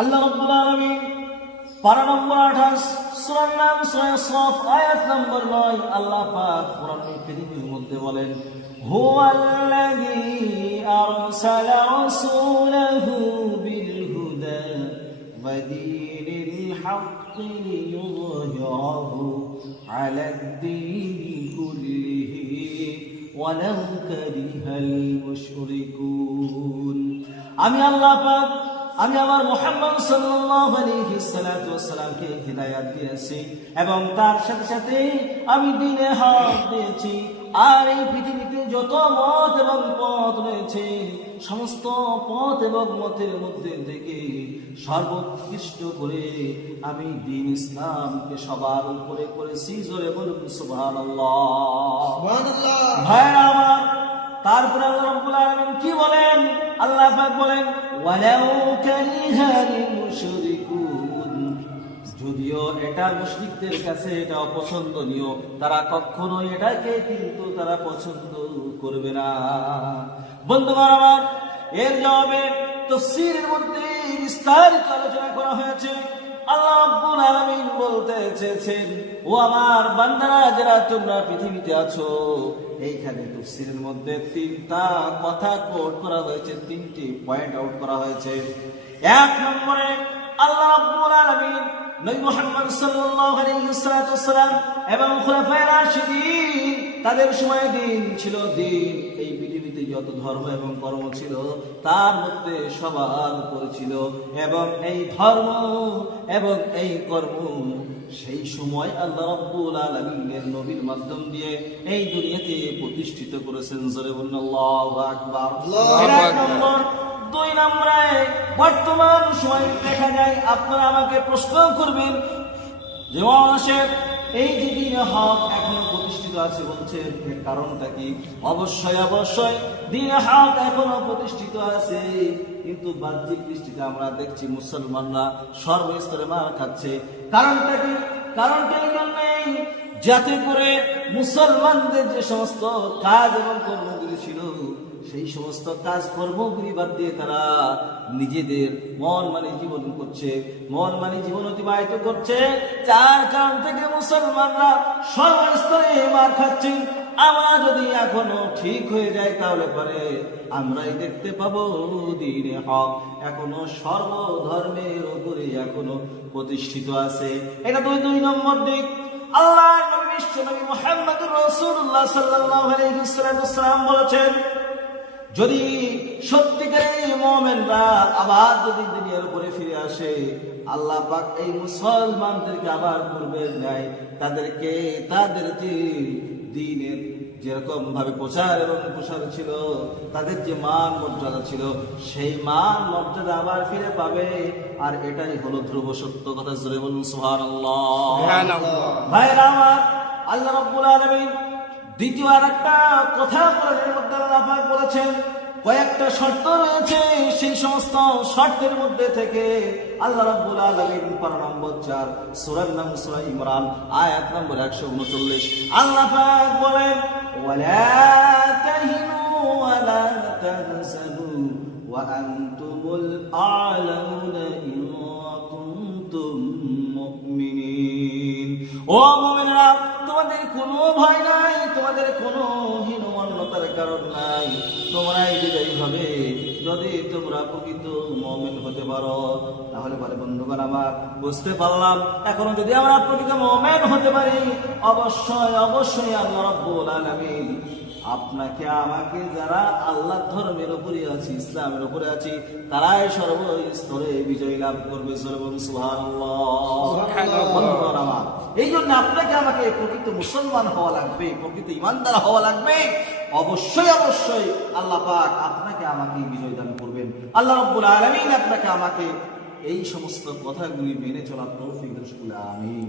আল্লাহ রাব্বুল আলামিন পারা নম্বর 28 সূরার নাম সূরা সফ আয়াত নম্বর 9 আল্লাহ পাক কোরআনের কারীমের মধ্যে বলেন হুয়াল্লাযী আরসালা রাসূলাহু বিল হুদা ওয়া দীনিল হাক্কি লিইয়ুযহিরাহু আলাদ দীনি কুল্লিহি ওয়ালাউ কারিহাল মুশরিকুন। আমি আল্লাহ পাক আমি আমার মুহাম্মদ সাল্লাল্লাহু আলাইহি ওয়াসাল্লামকে হিদায়াত দিয়েছি এবং তার সাথে সাথে আমি দ্বীনে হক দিয়েছি। আর এই পৃথিবীতে যত মত এবং পথ রয়েছে সমস্ত পথ এবং মতের মধ্যে থেকে সর্বোৎকৃষ্ট করে আমি দ্বীন ইসলামকে সবার উপরে করেছি। জোরে বলুন সুবহানাল্লাহ। ভাইরা আমার, তারপরে আল্লাহ রাব্বুল আলামিন কি বলেন? আল্লাহ পাক বলেন ওয়ালাউ কারিহাল মুশরিকুন, যদিও এটা মুশরিকদের কাছে এটা অপছন্দনীয়, তারা কখনোই এটাকে কিন্তু তারা পছন্দ করবে না। বন্ধুগণ আমার, এর জবাবে তাফসীরের মধ্যে বিস্তারিত আলোচনা করা হয়েছে। আল্লাহ রাব্বুল আলামিন বলতে চেয়েছেন, ও আমার বান্দারা যারা তোমরা পৃথিবীতে আছো, এইখানে তাফসীরের মধ্যে তিনটা কথা কোট করা হয়েছে, তিনটি পয়েন্ট আউট করা হয়েছে। এক নম্বরে আল্লাহ রাব্বুল আলামিন নবী মুহাম্মদ সাল্লাল্লাহু আলাইহি ওয়াসাল্লাম এবং খুলাফায়ে রাশিদিন তাদের সময় দিন ছিল দিন, এই পৃথিবীতে যত ধর্ম এবং কর্ম ছিল তার মধ্যে সবার উপরে ছিল, এবং এই ধর্ম এবং এই কর্ম সেই সময় আল্লাহ রাব্বুল আলামিনের নবীর মাধ্যম দিয়ে এই দুনিয়াতে প্রতিষ্ঠিত করেছেন। জোরে বলুন আল্লাহু আকবার। দুই নম্বরে বর্তমান সময় দেখা যায়, আপনারা আমাকে প্রশ্ন করবেন যে মানুষের এই যে দ্বীনে হক এখনো প্রতিষ্ঠিত আছে বলছেন, এর কারণটা কি? অবশ্যই অবশ্যই দ্বীনে হক এখনো প্রতিষ্ঠিত আছে, কিন্তু বাহ্যিক দৃষ্টিতে আমরা দেখছি মুসলমানরা সর্বস্তরে মার খাচ্ছে। কারণটা কি? কারণটা এই জন্যই যাতে করে মুসলমানদের যে সমস্ত কাজ এবং কর্মগুলি ছিল সেই সমস্ত কাজ কর্মগুলি বাদ দিয়ে তারা নিজেদের মন মানে জীবন করছে, মন মানে জীবন অতিবাহিত করছে। যার কারণ থেকে মুসলমানরা সর্বস্তরে মার খাচ্ছে। আমরা যদি এখনো ঠিক হয়ে যায় তাহলে পরে আমরাই দেখতে পাবো দ্বীনে হক এখনো সর্বধর্মের উপরে এখনো প্রতিষ্ঠিত আছে। এটা দুই নম্বর দিক। আল্লাহর নবী বিশ্বনবী মুহাম্মদুর রাসূলুল্লাহ সাল্লাল্লাহু আলাইহি ওয়াসাল্লাম বলেছেন, যদি সত্যিকারের মুমিনরা আবার যদি দুনিয়ার উপরে ফিরে আসে, আল্লাহ পাক এই মুসলমানদেরকে আবার পূর্বের ন্যায় তাদেরকে তাদের যে দ্বীনের যেরকম ভাবে প্রচার এবং প্রসার ছিল, তাদের যে মান মর্যাদা ছিল সেই মান মর্যাদা আবার ফিরে পাবে। আর এটাই হলো ধ্রুব সত্য কথা। জোরে বলুন সুবহানাল্লাহ। ভাইরা আমার, আল্লাহ রাব্বুল আলামিন দ্বিতীয় আরেকটা কথা কোরআনের মধ্যে আল্লাহ পাক বলেছেন, কয়েকটা শর্ত রয়েছে, সেই সমস্ত শর্তের মধ্যে থেকে আল্লাহ রাব্বুল আলামিন পারা নম্বর 4 সূরার নাম সূরা ইমরান আয়াত নম্বর 139 আল্লাহ পাক বলেন ওয়ালা তাহিনু ওয়ালা তাহজানু ওয়া আনতুমুল আ'লাউনা ইন কুনতুম মুমিনিন। ও মুমিনরা, তোমাদের কোনো ভয় নাই, তোমাদের কোনো হীনমন্যতার কারণ নাই, তোমরাই বিজয়ী হবে যদি তোমরা প্রকৃত মুমিন হতে পারো। তাহলে বলে বন্ধুগণ আমার, বুঝতে পারলাম এখনো যদি আমরা প্রকৃত মুমিন হতে পারি, অবশ্যই অবশ্যই আল্লাহ রাব্বুল আলামিন আপনাকে আমাকে যারা আল্লাহ ধর্মের উপরে আছি, ইসলামের উপরে আছি, তারাই সর্বস্তরে বিজয় লাভ করবে। সুবহানাল্লাহ। এই জন্য আপনাকে আমাকে প্রকৃত মুসলমান হওয়া লাগবে, প্রকৃত ইমানদার হওয়া লাগবে। অবশ্যই অবশ্যই আল্লাহ পাক আপনাকে আমাকে বিজয় দান করবেন। আল্লাহ রাব্বুল আলামিন আপনাকে আমাকে এই সমস্ত কথাগুলি মেনে চলার তৌফিক দান করুন। আমিন।